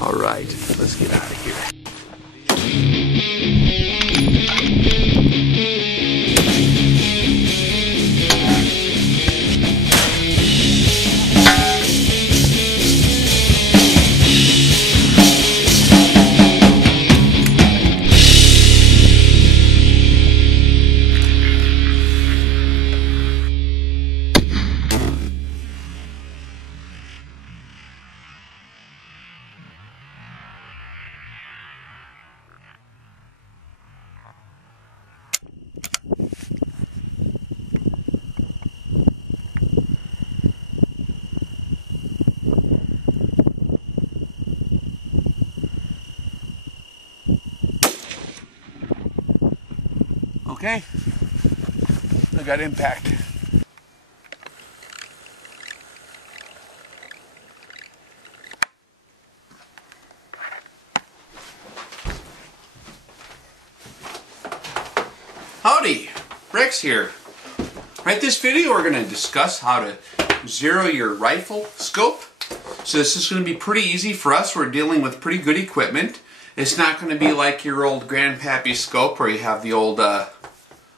All right, let's get out of here. Okay, I got impact. Howdy, Rex here. Right, this video we're going to discuss how to zero your rifle scope. So this is going to be pretty easy for us. We're dealing with pretty good equipment. It's not going to be like your old grandpappy scope where you have the old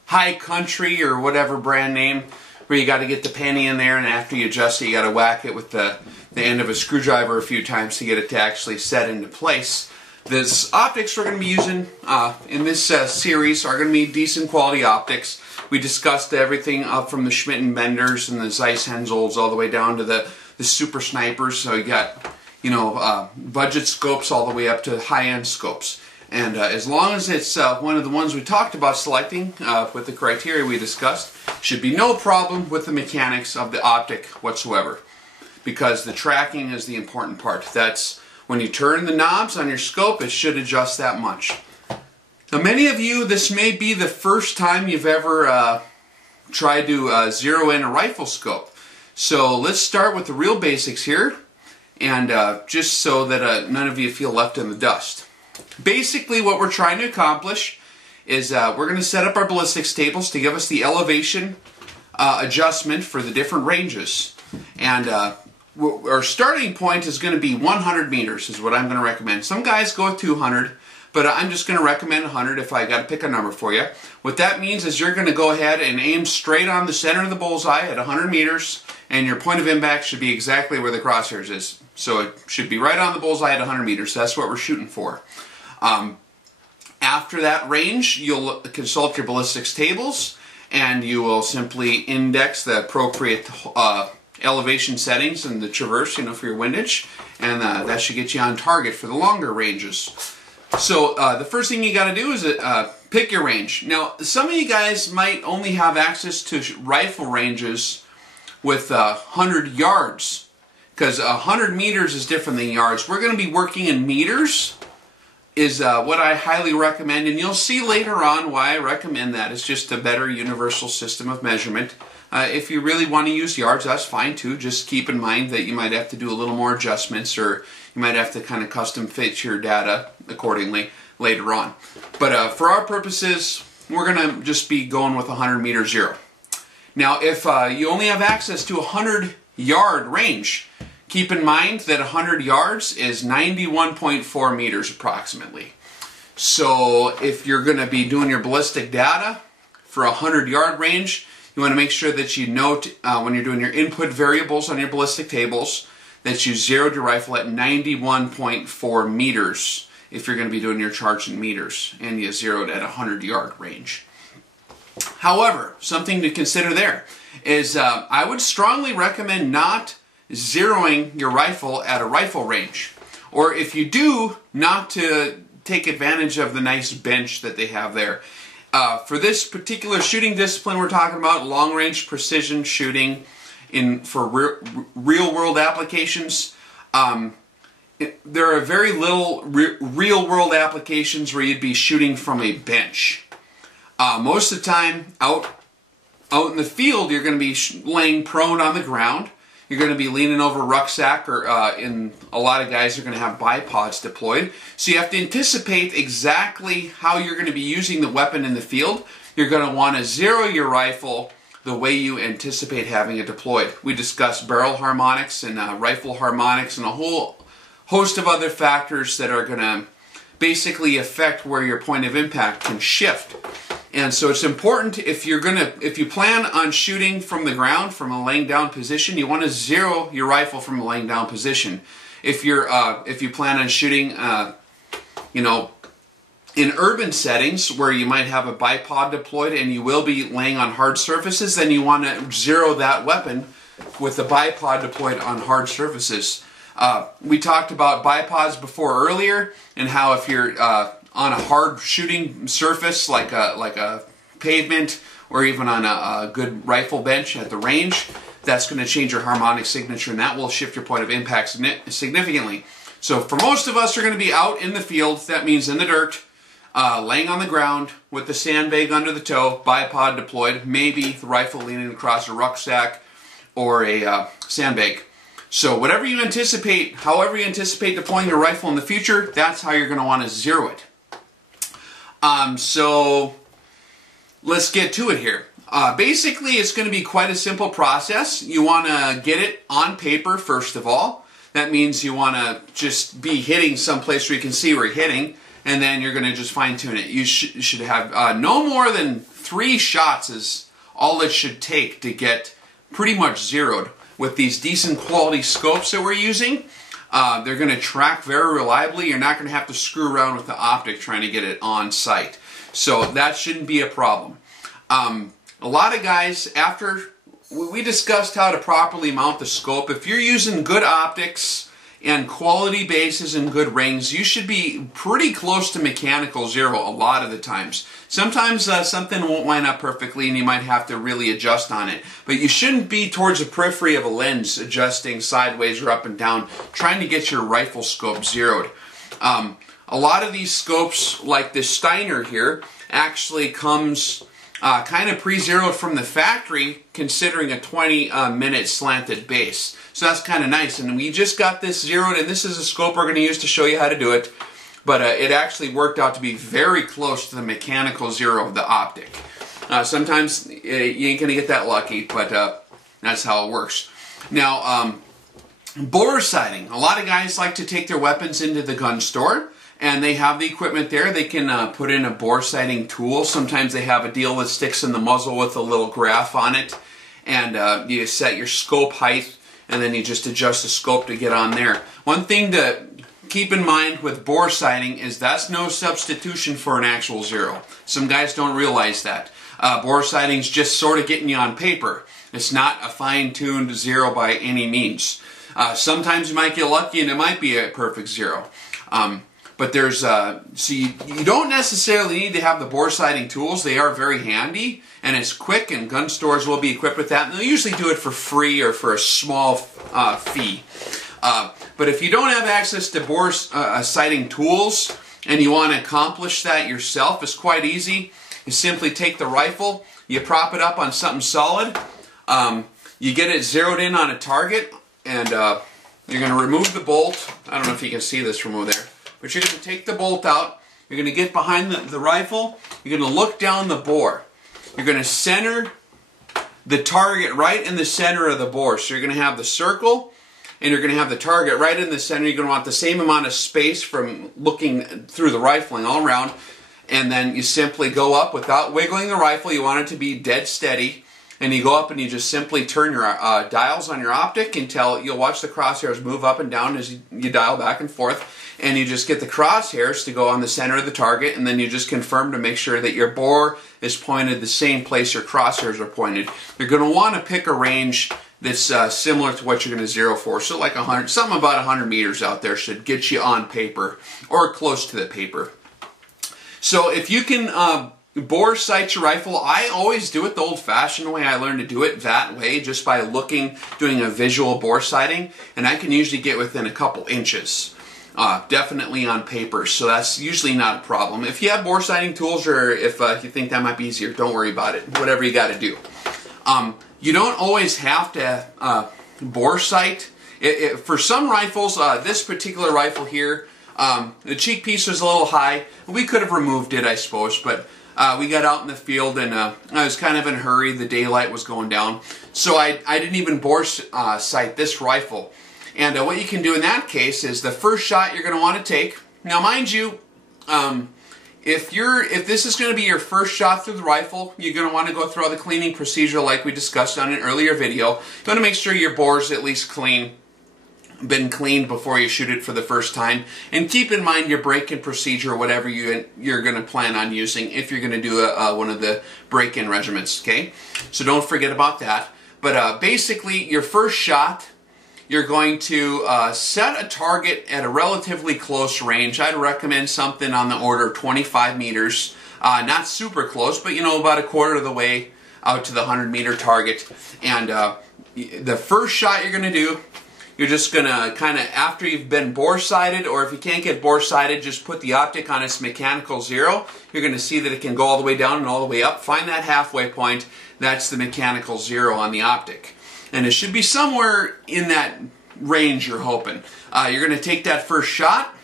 High Country or whatever brand name where you got to get the penny in there, and after you adjust it you got to whack it with the end of a screwdriver a few times to get it to actually set into place. This optics we're going to be using in this series are going to be decent quality optics. We discussed everything up from the Schmidt and Benders and the Zeiss Hensolds all the way down to the super snipers. So you got, you know, budget scopes all the way up to high-end scopes. And as long as it's one of the ones we talked about selecting with the criteria we discussed, should be no problem with the mechanics of the optic whatsoever. Because the tracking is the important part. That's when you turn the knobs on your scope, it should adjust that much. Now many of you, this may be the first time you've ever tried to zero in a rifle scope. So let's start with the real basics here, and just so that none of you feel left in the dust. Basically what we're trying to accomplish is we're going to set up our ballistics tables to give us the elevation adjustment for the different ranges. And our starting point is going to be 100 meters is what I'm going to recommend. Some guys go with 200, but I'm just going to recommend 100 if I got to pick a number for you. What that means is you're going to go ahead and aim straight on the center of the bullseye at 100 meters, and your point of impact should be exactly where the crosshairs is. So it should be right on the bullseye at 100 meters. That's what we're shooting for. After that range, you'll consult your ballistics tables, and you will simply index the appropriate elevation settings and the traverse, you know, for your windage, and that should get you on target for the longer ranges. So the first thing you got to do is pick your range. Now, some of you guys might only have access to rifle ranges with 100 yards, because 100 meters is different than yards. We're going to be working in meters, is what I highly recommend, and you'll see later on why I recommend that. It's just a better universal system of measurement. If you really want to use yards, that's fine too. Just keep in mind that you might have to do a little more adjustments, or you might have to kind of custom fit your data accordingly later on. But for our purposes, we're going to just be going with 100 meter zero. Now, if you only have access to a 100-yard range, keep in mind that 100 yards is 91.4 meters approximately. So if you're going to be doing your ballistic data for a 100-yard range, you want to make sure that you note when you're doing your input variables on your ballistic tables that you zeroed your rifle at 91.4 meters if you're going to be doing your charge in meters, and you zeroed at a 100-yard range. However, something to consider there is I would strongly recommend not zeroing your rifle at a rifle range, or if you do, not to take advantage of the nice bench that they have there. For this particular shooting discipline we're talking about, long-range precision shooting for real-world applications, there are very little real-world applications where you'd be shooting from a bench. Most of the time, out in the field, you're going to be laying prone on the ground. You're going to be leaning over a rucksack, or in a lot of guys are going to have bipods deployed. So you have to anticipate exactly how you're going to be using the weapon in the field. You're going to want to zero your rifle the way you anticipate having it deployed. We discussed barrel harmonics and rifle harmonics and a whole host of other factors that are going to basically affect where your point of impact can shift. And so it's important, if you plan on shooting from the ground, from a laying down position, you want to zero your rifle from a laying down position. If you plan on shooting, in urban settings where you might have a bipod deployed and you will be laying on hard surfaces, then you want to zero that weapon with the bipod deployed on hard surfaces. We talked about bipods before earlier, and how if you're on a hard shooting surface like a pavement or even on a good rifle bench at the range, that's going to change your harmonic signature, and that will shift your point of impact significantly. So for most of us, are going to be out in the field. That means in the dirt, laying on the ground with the sandbag under the toe, bipod deployed, maybe the rifle leaning across a rucksack or a sandbag. So whatever you anticipate, however you anticipate deploying your rifle in the future, that's how you're going to want to zero it. So let's get to it here. Basically, it's going to be quite a simple process. You want to get it on paper first of all. That means you want to just be hitting someplace where you can see where you're hitting, and then you're going to just fine tune it. You should have no more than 3 shots is all it should take to get pretty much zeroed. With these decent quality scopes that we're using, they're going to track very reliably. You're not going to have to screw around with the optic trying to get it on site. So that shouldn't be a problem. A lot of guys, after we discussed how to properly mount the scope, if you're using good optics and quality bases and good rings, you should be pretty close to mechanical zero a lot of the times. Sometimes something won't line up perfectly and you might have to really adjust on it. But you shouldn't be towards the periphery of a lens adjusting sideways or up and down, trying to get your rifle scope zeroed. A lot of these scopes, like this Steiner here, actually comes kind of pre-zeroed from the factory, considering a 20-minute slanted base. So that's kind of nice. And we just got this zeroed, and this is a scope we're going to use to show you how to do it. But it actually worked out to be very close to the mechanical zero of the optic. Sometimes you ain't going to get that lucky, but that's how it works. Now, bore sighting. A lot of guys like to take their weapons into the gun store, and they have the equipment there. They can put in a bore sighting tool. Sometimes they have a deal that sticks in the muzzle with a little graph on it, and you set your scope height, and then you just adjust the scope to get on there. One thing to keep in mind with bore sighting is that's no substitution for an actual zero. Some guys don't realize that. Bore sighting is just sort of getting you on paper. It's not a fine-tuned zero by any means. Sometimes you might get lucky and it might be a perfect zero. But there's, so you don't necessarily need to have the bore sighting tools. They are very handy and it's quick, and gun stores will be equipped with that. And they'll usually do it for free or for a small fee. But if you don't have access to bore sighting tools and you want to accomplish that yourself, it's quite easy. You simply take the rifle, you prop it up on something solid, you get it zeroed in on a target, and you're going to remove the bolt. I don't know if you can see this from over there, but you're going to take the bolt out, you're going to get behind the rifle, you're going to look down the bore. You're going to center the target right in the center of the bore. So you're going to have the circle, and you're going to have the target right in the center. You're going to want the same amount of space from looking through the rifling all around. And then you simply go up without wiggling the rifle. You want it to be dead steady. And you go up and you just simply turn your dials on your optic until you'll watch the crosshairs move up and down as you dial back and forth. And you just get the crosshairs to go on the center of the target, and then you just confirm to make sure that your bore is pointed the same place your crosshairs are pointed. You're going to want to pick a range that's similar to what you're going to zero for. So like 100, something about 100 meters out there should get you on paper or close to the paper. So if you can bore sight your rifle, I always do it the old-fashioned way. I learned to do it that way, just by looking, doing a visual bore sighting, and I can usually get within a couple inches. Definitely on paper, so that's usually not a problem. If you have bore sighting tools, or if you think that might be easier, don't worry about it. Whatever you got to do. You don't always have to bore sight. For some rifles, this particular rifle here, the cheek piece was a little high. We could have removed it, I suppose, but we got out in the field and I was kind of in a hurry. The daylight was going down. So I didn't even bore sight this rifle. And what you can do in that case is the first shot you're going to want to take. Now mind you, if this is going to be your first shot through the rifle, you're going to want to go through all the cleaning procedure like we discussed on an earlier video. You want to make sure your bore's at least been cleaned before you shoot it for the first time. And keep in mind your break-in procedure, whatever you're going to plan on using if you're going to do one of the break-in regiments, okay? So don't forget about that. But basically, your first shot, you're going to set a target at a relatively close range. I'd recommend something on the order of 25 meters. Not super close, but you know, about a quarter of the way out to the 100-meter target. And the first shot you're going to do, you're just going to kind of, after you've been bore sighted, or if you can't get bore sighted, just put the optic on its mechanical 0. You're going to see that it can go all the way down and all the way up. Find that halfway point. That's the mechanical 0 on the optic. And it should be somewhere in that range you're hoping. You're going to take that first shot,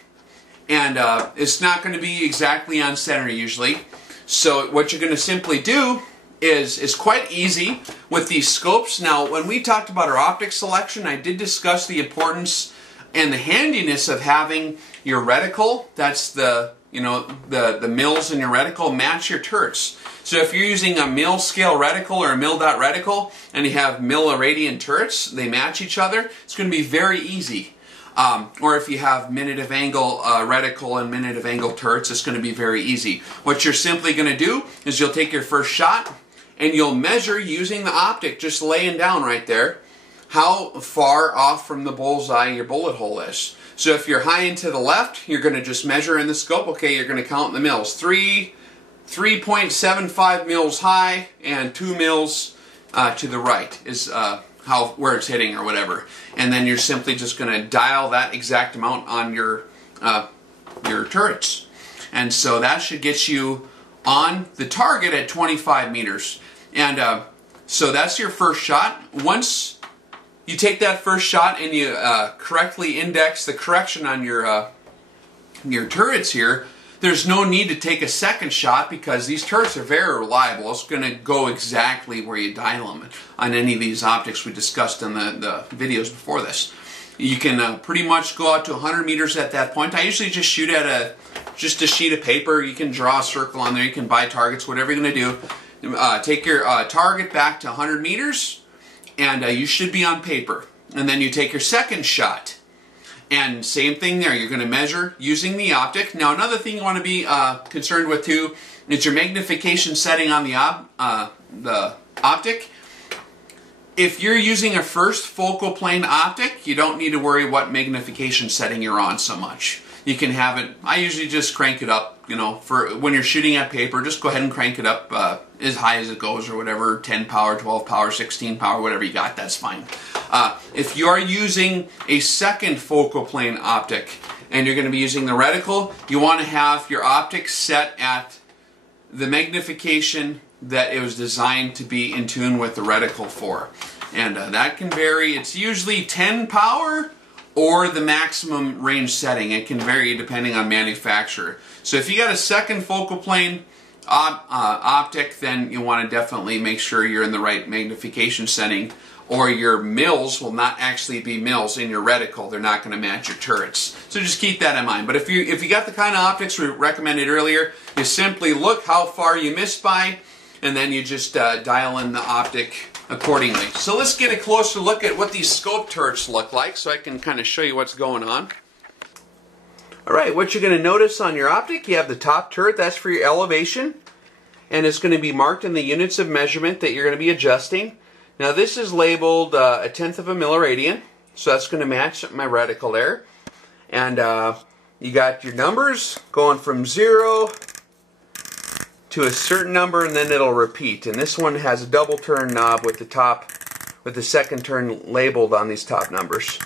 and it's not going to be exactly on center usually. So what you're going to simply do is quite easy with these scopes. Now, when we talked about our optic selection, I did discuss the importance and the handiness of having your reticle, that's the mils in your reticle, match your turrets. So if you're using a mil scale reticle or a mil dot reticle and you have mil irradiant turrets, they match each other, it's going to be very easy. Or if you have minute of angle reticle and minute of angle turrets, it's going to be very easy. What you're simply going to do is you'll take your first shot and you'll measure using the optic, just laying down right there, how far off from the bullseye your bullet hole is. So if you're high and to the left, you're going to just measure in the scope. Okay, you're going to count the mils. 3.75 mils high and 2 mils to the right is where it's hitting or whatever. And then you're simply just going to dial that exact amount on your turrets. And so that should get you on the target at 25 meters. And so that's your first shot. Once you take that first shot and you correctly index the correction on your turrets here, there's no need to take a second shot because these turrets are very reliable. It's going to go exactly where you dial them on any of these optics we discussed in the videos before this. You can pretty much go out to 100 meters at that point. I usually just shoot at just a sheet of paper. You can draw a circle on there. You can buy targets, whatever you're going to do. Take your target back to 100 meters and you should be on paper. And then you take your second shot. And same thing there, you're going to measure using the optic. Now another thing you want to be concerned with too is your magnification setting on the optic. If you're using a first focal plane optic, you don't need to worry what magnification setting you're on so much. You can have it, I usually just crank it up, you know, for when you're shooting at paper, just go ahead and crank it up as high as it goes or whatever, 10 power, 12 power, 16 power, whatever you got, that's fine. If you are using a second focal plane optic and you're going to be using the reticle, you want to have your optic set at the magnification that it was designed to be in tune with the reticle for. And that can vary. It's usually 10 power or the maximum range setting. It can vary depending on manufacturer. So if you got a second focal plane optic, then you want to definitely make sure you're in the right magnification setting, or your mils will not actually be mils in your reticle. They're not going to match your turrets. So just keep that in mind. But if you got the kind of optics we recommended earlier, you simply look how far you missed by, and then you just dial in the optic accordingly. So let's get a closer look at what these scope turrets look like so I can kind of show you what's going on. Alright, what you're going to notice on your optic, you have the top turret, that's for your elevation, and it's going to be marked in the units of measurement that you're going to be adjusting. Now this is labeled 1/10 of a milliradian, so that's going to match my reticle there. And you got your numbers going from 0 to a certain number, and then it'll repeat. And this one has a double turn knob with the second turn labeled on these top numbers.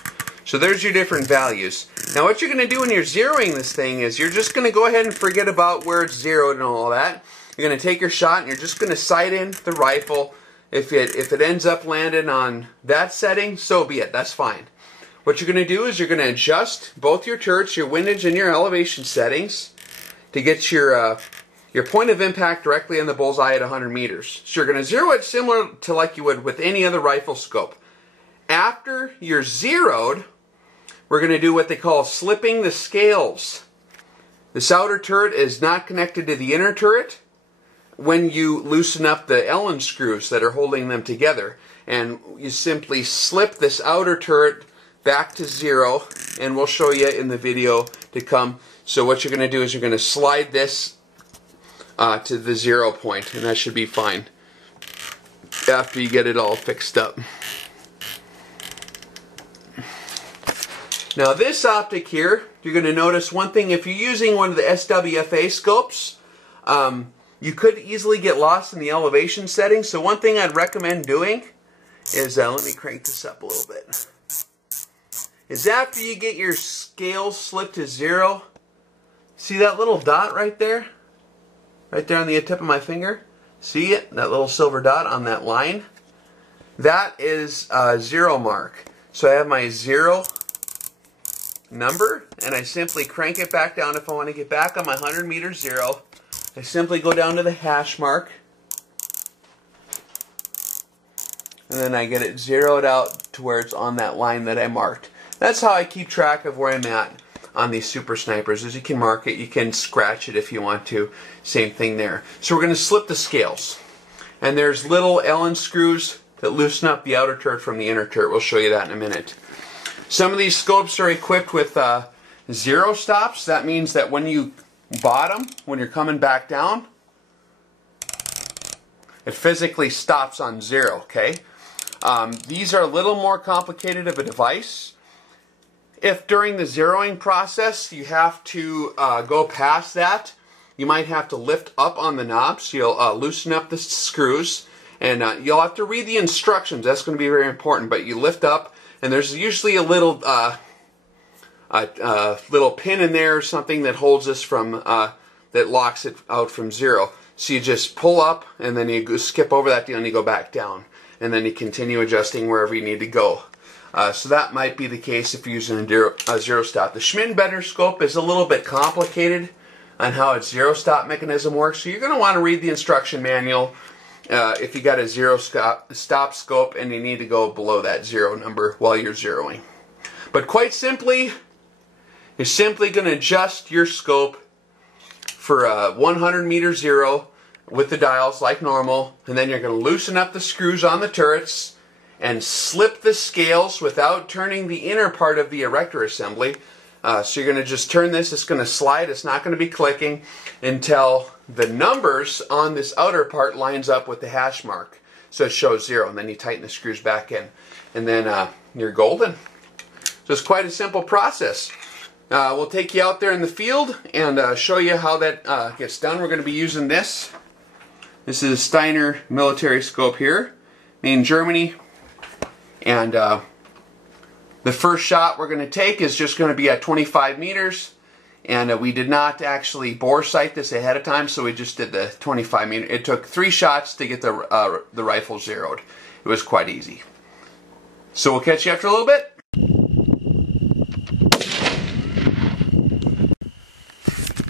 So there's your different values. Now what you're going to do when you're zeroing this thing is you're just going to go ahead and forget about where it's zeroed and all that. You're going to take your shot and you're just going to sight in the rifle. If it ends up landing on that setting, so be it. That's fine. What you're going to do is you're going to adjust both your turrets, your windage, and your elevation settings to get your your point of impact directly on the bullseye at 100 meters. So you're going to zero it similar to like you would with any other rifle scope. After you're zeroed, we're going to do what they call slipping the scales. This outer turret is not connected to the inner turret when you loosen up the Allen screws that are holding them together. And you simply slip this outer turret back to 0, and we'll show you in the video to come. So what you're going to do is you're going to slide this to the 0 point, and that should be fine after you get it all fixed up. Now this optic here, you're going to notice one thing. If you're using one of the SWFA scopes, you could easily get lost in the elevation settings. So one thing I'd recommend doing is, let me crank this up a little bit, is after you get your scales slipped to 0, see that little dot right there? Right there on the tip of my finger? See it? That little silver dot on that line? That is a 0 mark. So I have my 0 number, and I simply crank it back down. If I want to get back on my 100 meter 0, I simply go down to the hash mark, and then I get it zeroed out to where it's on that line that I marked. That's how I keep track of where I'm at on these Super Snipers, is you can mark it, you can scratch it if you want to. Same thing there. So we're going to slip the scales. And there's little Allen screws that loosen up the outer turret from the inner turret. We'll show you that in a minute. Some of these scopes are equipped with 0 stops. That means that when you bottom, when you're coming back down, it physically stops on 0, okay? These are a little more complicated of a device. If during the zeroing process you have to go past that, you might have to lift up on the knobs. You'll loosen up the screws, and you'll have to read the instructions. That's going to be very important. But you lift up, and there's usually a little little pin in there or something that holds this from that locks it out from 0. So you just pull up, and then you skip over that deal, and you go back down, and then you continue adjusting wherever you need to go. So that might be the case if you're using a 0 stop. The Schmidt-Bender scope is a little bit complicated on how its 0 stop mechanism works. So you're going to want to read the instruction manual if you got a 0 stop scope and you need to go below that 0 number while you're zeroing. But quite simply, you're simply going to adjust your scope for 100 meter 0 with the dials like normal, and then you're going to loosen up the screws on the turrets and slip the scales without turning the inner part of the erector assembly. So you're going to just turn this, it's going to slide, it's not going to be clicking until the numbers on this outer part lines up with the hash mark. So it shows 0, and then you tighten the screws back in. And then you're golden. So it's quite a simple process. We'll take you out there in the field and show you how that gets done. We're going to be using this. This is a Steiner military scope here, made in Germany. And the first shot we're going to take is just going to be at 25 meters. And we did not actually bore sight this ahead of time, so we just did the 25 meter. It took 3 shots to get the rifle zeroed. It was quite easy. So we'll catch you after a little bit.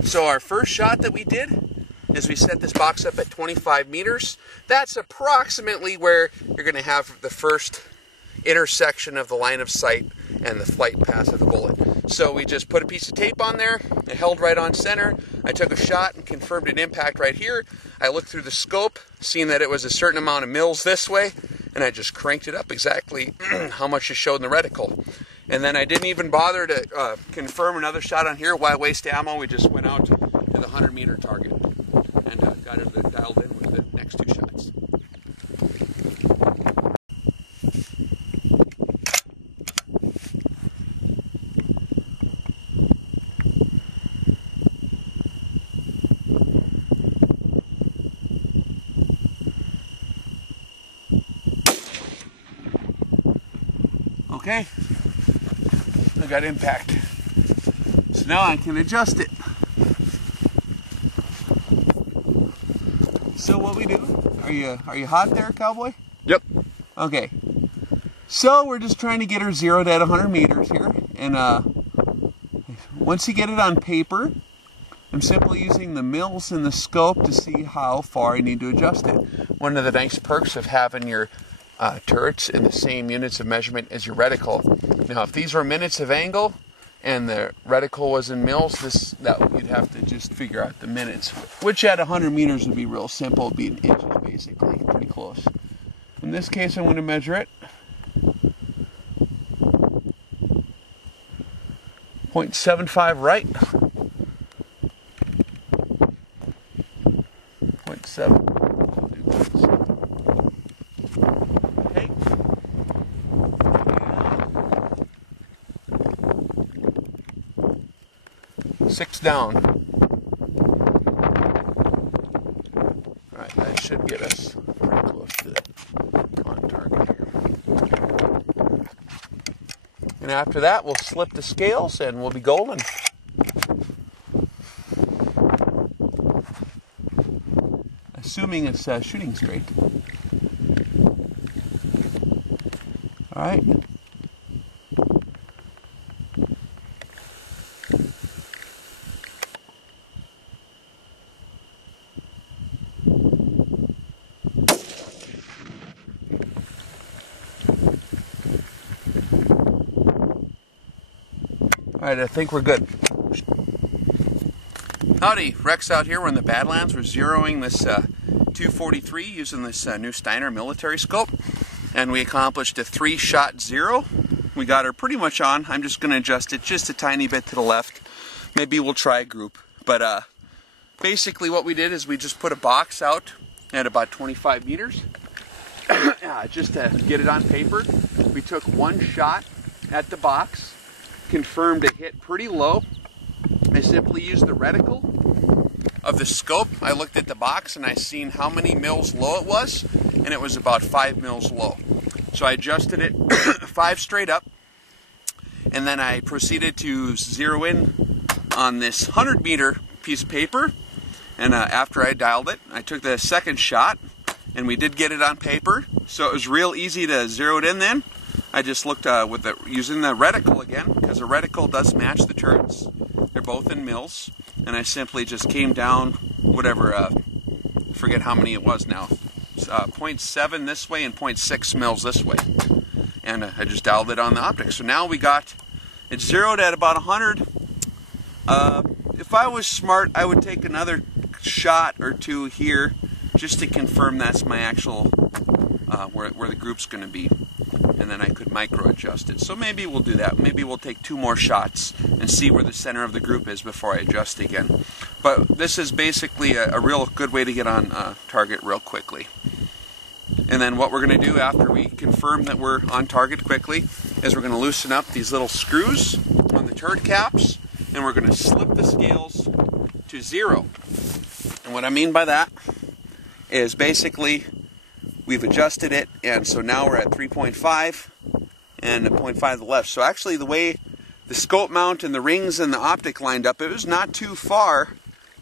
So our first shot that we did is we set this box up at 25 meters. That's approximately where you're going to have the first intersection of the line of sight and the flight path of the bullet. So we just put a piece of tape on there, it held right on center. I took a shot and confirmed an impact right here. I looked through the scope, seeing that it was a certain amount of mils this way, and I just cranked it up exactly how much it showed in the reticle. And then I didn't even bother to confirm another shot on here. Why waste ammo? We just went out to the 100 meter target and got it dialed in with the next 2 shots. Okay, I got impact. So now I can adjust it. So what we do, are you hot there, cowboy? Yep. Okay. So we're just trying to get her zeroed at 100 meters here. And once you get it on paper, I'm simply using the mils in the scope to see how far I need to adjust it. One of the nice perks of having your turrets in the same units of measurement as your reticle. Now, if these were minutes of angle and the reticle was in mils, you'd have to just figure out the minutes, which at 100 meters would be real simple. It'd be in inches, basically, pretty close. In this case, I'm going to measure it. 0.75 right. 0.7. Okay. 6 down. Alright, that should get us pretty close to that on target here. And after that, we'll slip the scales and we'll be golden. Assuming it's shooting straight. Alright. Alright, I think we're good. Howdy, Rex out here. We're in the Badlands. We're zeroing this 243 using this new Steiner military scope. And we accomplished a 3-shot zero. We got her pretty much on. I'm just going to adjust it just a tiny bit to the left. Maybe we'll try a group. But basically what we did is we just put a box out at about 25 meters. Just to get it on paper. We took one shot at the box. Confirmed it hit pretty low. I simply used the reticle of the scope. I looked at the box and I seen how many mils low it was, and it was about 5 mils low. So I adjusted it 5 straight up, and then I proceeded to zero in on this 100-meter piece of paper. And after I dialed it, I took the second shot, and we did get it on paper. So it was real easy to zero it in then. I just looked using the reticle again, because the reticle does match the turrets. They're both in mils, and I simply just came down, whatever, forget how many it was now, 0.7 this way and 0.6 mils this way. And I just dialed it on the optics. So now we got it zeroed at about 100. If I was smart, I would take another shot or two here, just to confirm that's my actual, where the group's going to be. And then I could micro adjust it. So maybe we'll do that. Maybe we'll take 2 more shots and see where the center of the group is before I adjust again. But this is basically a real good way to get on target real quickly. And then what we're going to do after we confirm that we're on target quickly is we're going to loosen up these little screws on the turret caps, and we're going to slip the scales to 0. And what I mean by that is basically we've adjusted it, and so now we're at 3.5 and a 0.5 to the left. So actually the way the scope mount and the rings and the optic lined up, it was not too far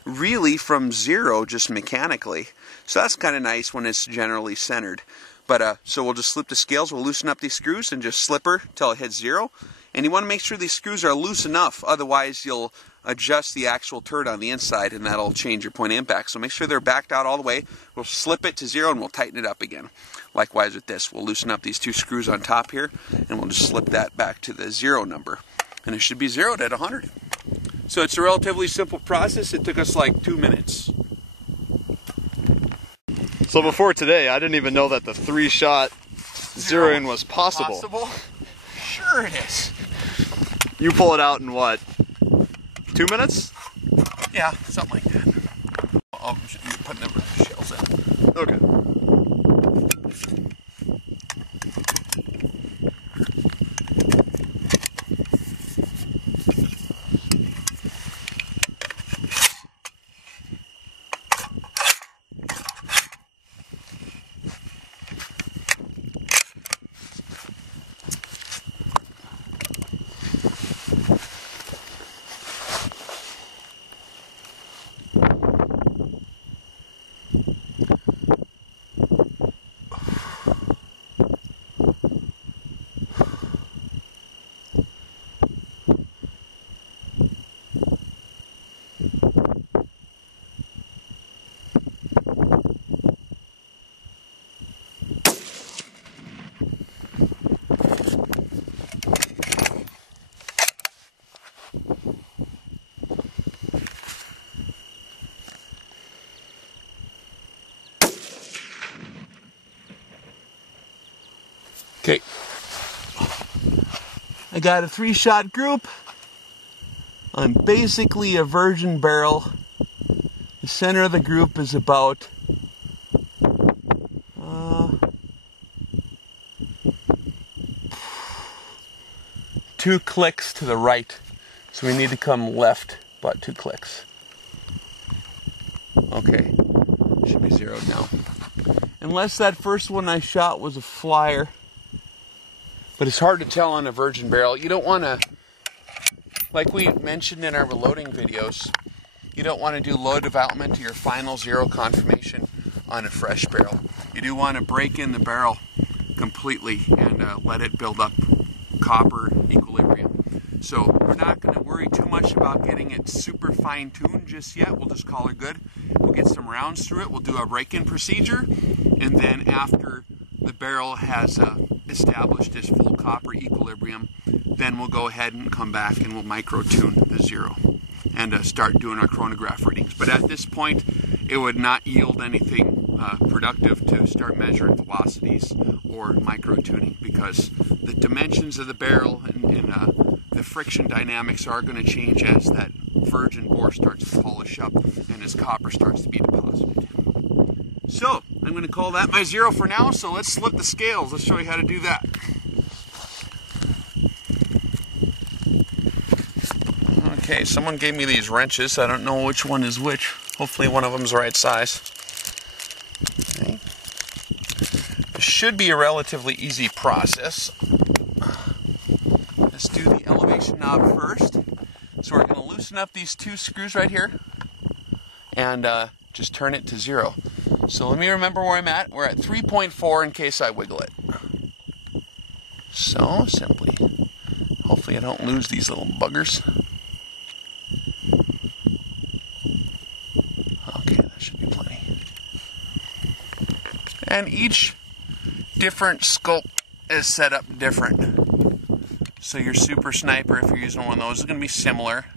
really from 0 just mechanically. So that's kind of nice when it's generally centered. But so we'll just slip the scales, we'll loosen up these screws and just slip her till it hits 0. And you want to make sure these screws are loose enough, otherwise you'll adjust the actual turret on the inside and that'll change your point of impact. So make sure they're backed out all the way. We'll slip it to 0 and we'll tighten it up again. Likewise with this, we'll loosen up these 2 screws on top here and we'll just slip that back to the 0 number. And it should be zeroed at 100. So it's a relatively simple process. It took us like 2 minutes. So before today, I didn't even know that the 3-shot zeroing was possible. Sure it is. You pull it out in what? 2 minutes? Yeah, something like that. I'll put number shells in. Okay. I got a 3-shot group on basically a virgin barrel. The center of the group is about 2 clicks to the right. So we need to come left about 2 clicks. Okay, should be zeroed now. Unless that first one I shot was a flyer. But it's hard to tell on a virgin barrel. You don't want to, like we mentioned in our reloading videos, you don't want to do low development to your final zero confirmation on a fresh barrel. You do want to break in the barrel completely and let it build up copper equilibrium. So we're not going to worry too much about getting it super fine-tuned just yet. We'll just call it good. We'll get some rounds through it. We'll do a break-in procedure, and then after the barrel has established its full copper equilibrium, then we'll go ahead and come back and we'll micro-tune the zero and start doing our chronograph readings. But at this point, it would not yield anything productive to start measuring velocities or micro-tuning, because the dimensions of the barrel and the friction dynamics are going to change as that virgin bore starts to polish up and as copper starts to be deposited. So, I'm going to call that my zero for now, so let's slip the scales. Let's show you how to do that. Okay, someone gave me these wrenches. I don't know which one is which. Hopefully one of them's the right size. Okay. This should be a relatively easy process. Let's do the elevation knob first. So we're going to loosen up these 2 screws right here and just turn it to 0. So let me remember where I'm at. We're at 3.4 in case I wiggle it. So simply, hopefully I don't lose these little buggers. Okay, that should be plenty. And each different scope is set up different. So your Super Sniper, if you're using one of those, is going to be similar,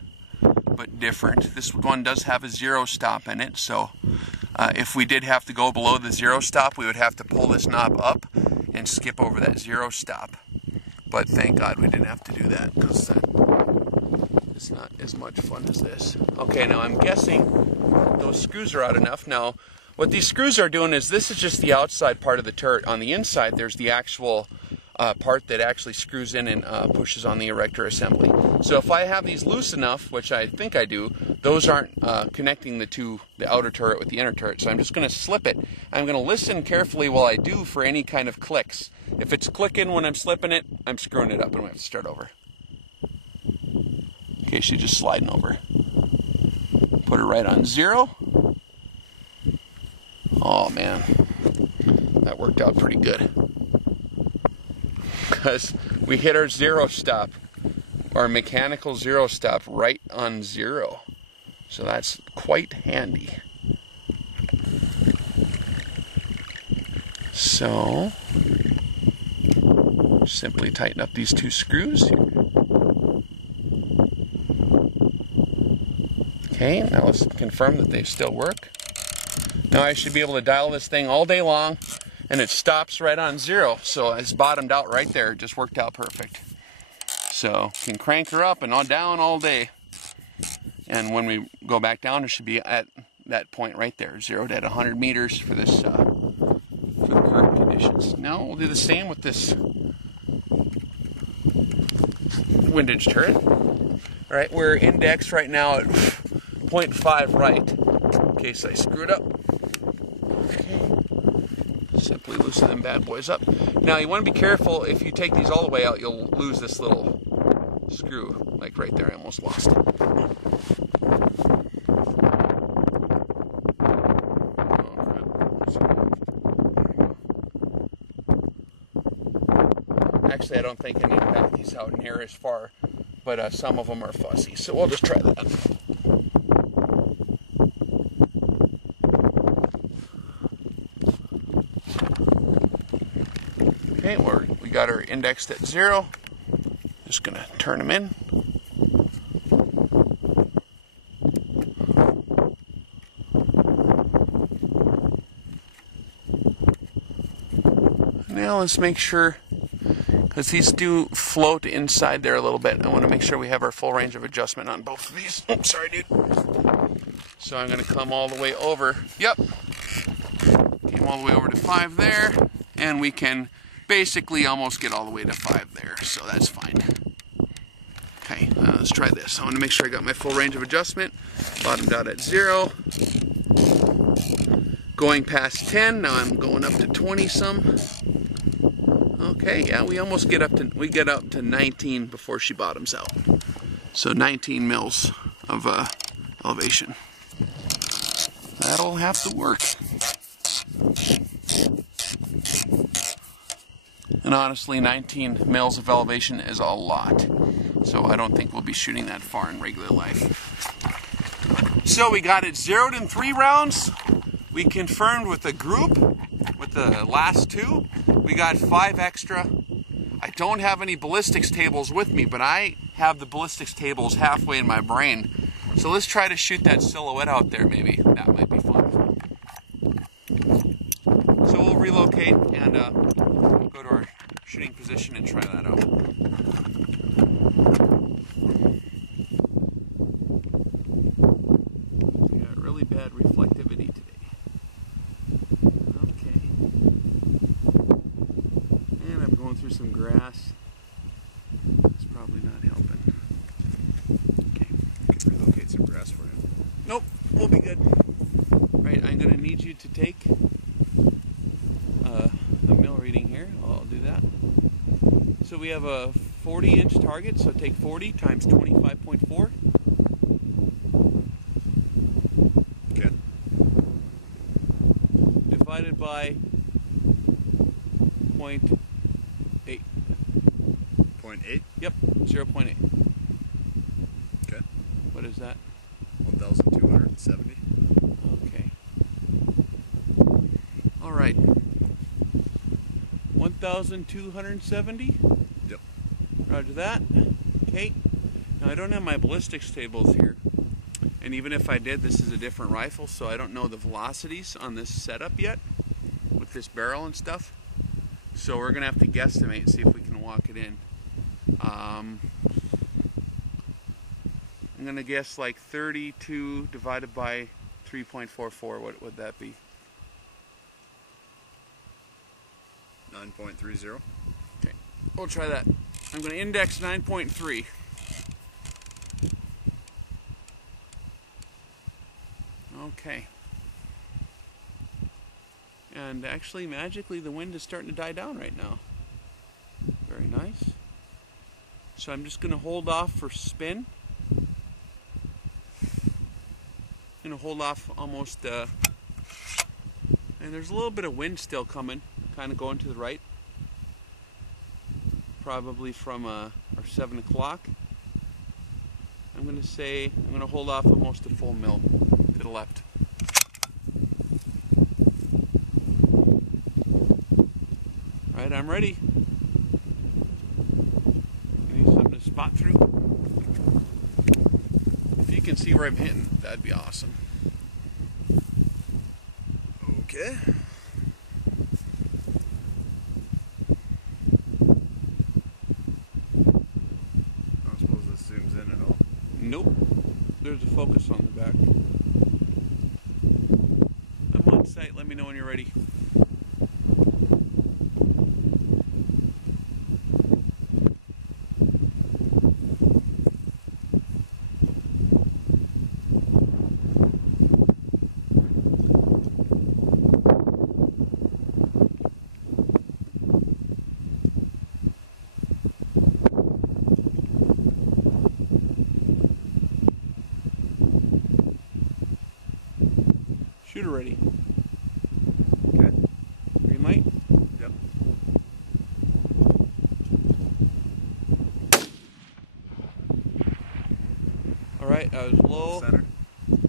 but different. This one does have a 0 stop in it, so if we did have to go below the 0 stop, we would have to pull this knob up and skip over that 0 stop. But thank God we didn't have to do that, because it's not as much fun as this. Okay, now I'm guessing those screws are out enough. Now, what these screws are doing is, this is just the outside part of the turret. On the inside, there's the actual part that actually screws in and pushes on the erector assembly. So if I have these loose enough, which I think I do, those aren't connecting the outer turret with the inner turret. So I'm just going to slip it. I'm going to listen carefully while I do for any kind of clicks. If it's clicking when I'm slipping it, I'm screwing it up and we have to start over. Okay, she's just sliding over. Put her right on 0. Oh man, that worked out pretty good. Because we hit our 0 stop, our mechanical 0 stop right on 0. So that's quite handy. So, simply tighten up these 2 screws here. Okay, now let's confirm that they still work. Now I should be able to dial this thing all day long, and it stops right on 0, so it's bottomed out right there. It just worked out perfect. So can crank her up and on down all day, and when we go back down, it should be at that point right there, 0 to 100 meters for this for the current conditions. Now we'll do the same with this windage turret. All right, we're indexed right now at 0.5 right, in case I screwed up. Simply loosen them bad boys up. Now you want to be careful. If you take these all the way out, you'll lose this little screw, like right there. I almost lost it. Actually, I don't think I need to back these out near as far, but some of them are fuzzy, so we'll just try that. Okay, we got her indexed at 0. Just going to turn them in. Now let's make sure, because these do float inside there a little bit. I want to make sure we have our full range of adjustment on both of these. Oh, sorry, dude. So I'm going to come all the way over. Yep. Came all the way over to 5 there, and we can basically almost get all the way to 5 there, so that's fine. Okay, let's try this. I want to make sure I got my full range of adjustment. Bottomed out at 0. Going past 10, now I'm going up to 20 some. Okay, yeah, we almost get up to 19 before she bottoms out. So 19 mils of elevation. That'll have to work. And honestly, 19 mils of elevation is a lot. So I don't think we'll be shooting that far in regular life. So we got it zeroed in 3 rounds. We confirmed with the group, with the last 2. We got 5 extra. I don't have any ballistics tables with me, but I have the ballistics tables halfway in my brain. So let's try to shoot that silhouette out there maybe. That might be fun. So we'll relocate and go to our shooting position and try that out. We got really bad reflectivity today. Okay. And I'm going through some grass. It's probably not helping. Okay, relocate some grass for you. Nope, we'll be good. Right, I'm going to need you to take a mill reading here. I'll do that. So we have a 40-inch target, so take 40 times 25.4. Okay. Divided by 0.8. 0.8? Yep, 0.8. Okay. What is that? 1,270. Okay. All right. 1,270? Yep. Roger that. Okay. Now I don't have my ballistics tables here. And even if I did, this is a different rifle, so I don't know the velocities on this setup yet with this barrel and stuff. So we're going to have to guesstimate and see if we can walk it in. I'm going to guess like 32 divided by 3.44. What would that be? 9.30. Okay, we'll try that. I'm going to index 9.3. Okay. And actually, magically, the wind is starting to die down right now. Very nice. So I'm just going to hold off for spin. I'm going to hold off almost, and there's a little bit of wind still coming, kind of going to the right. Probably from our 7 o'clock. I'm going to say, I'm going to hold off almost a full mil to the left. Alright, I'm ready. I need something to spot through. If you can see where I'm hitting, that'd be awesome. Okay. I don't suppose this zooms in at all. Nope. There's a focus on the back. I'm on site. Let me know when you're ready. Shooter ready. Okay. Green light? Yep. Alright, I was low. Center. I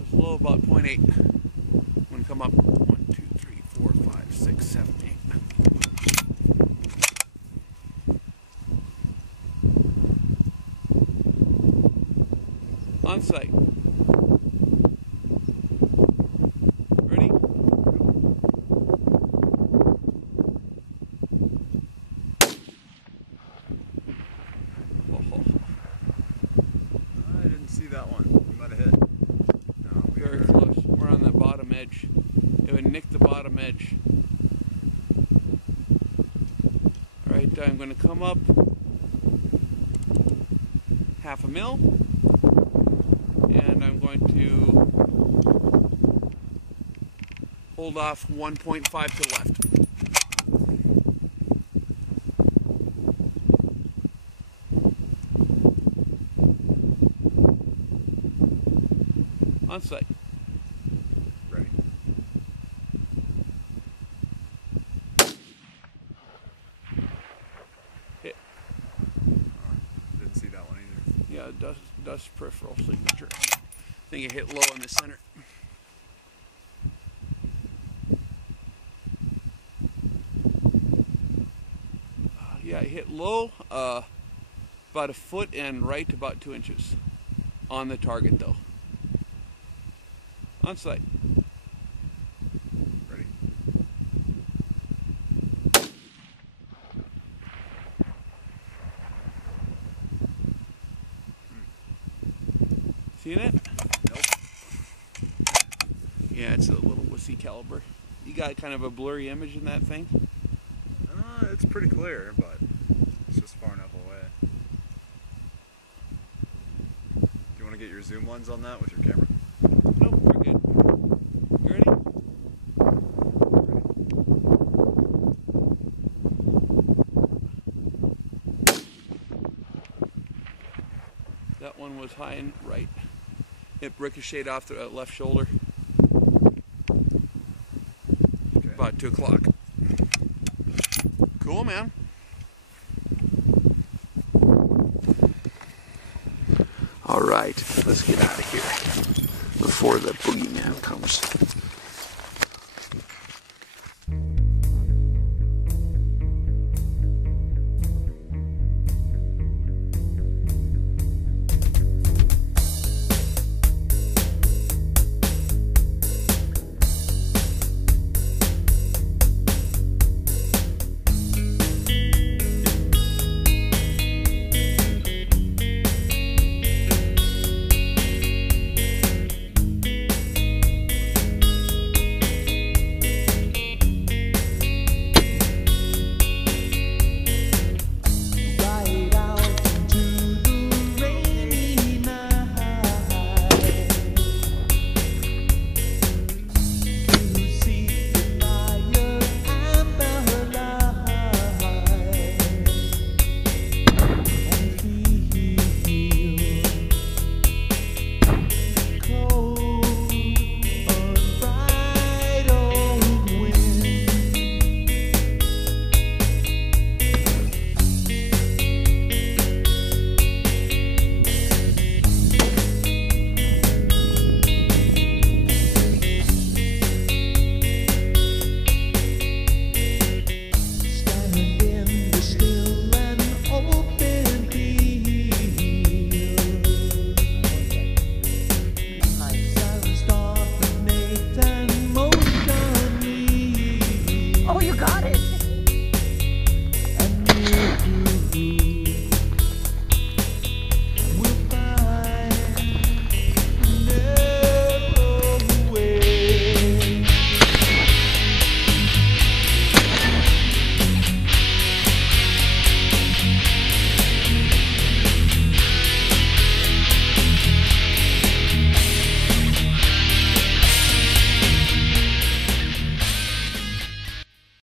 was low about 0.8. I'm going to come up 1, 2, 3, 4, 5, 6, 7, 8. On site. Ready? bottom edge. It would nick the bottom edge. Alright, I'm going to come up 1/2 mil, and I'm going to hold off 1.5 to the left. On sight. Ready. Hit. Didn't see that one either. Yeah, dust peripheral signature. I think it hit low in the center. Yeah, it hit low, about 1 foot, and right about 2 inches on the target though. On sight. Ready. Seeing it? Nope. Yeah, it's a little wussy caliber. You got kind of a blurry image in that thing? It's pretty clear, but it's just far enough away. Do you want to get your zoom lens on that with your camera? Nope, we're good. You ready? That one was high and right. It ricocheted off the left shoulder. Okay. About 2 o'clock. Cool, man. All right, let's get out of here before the boogeyman comes.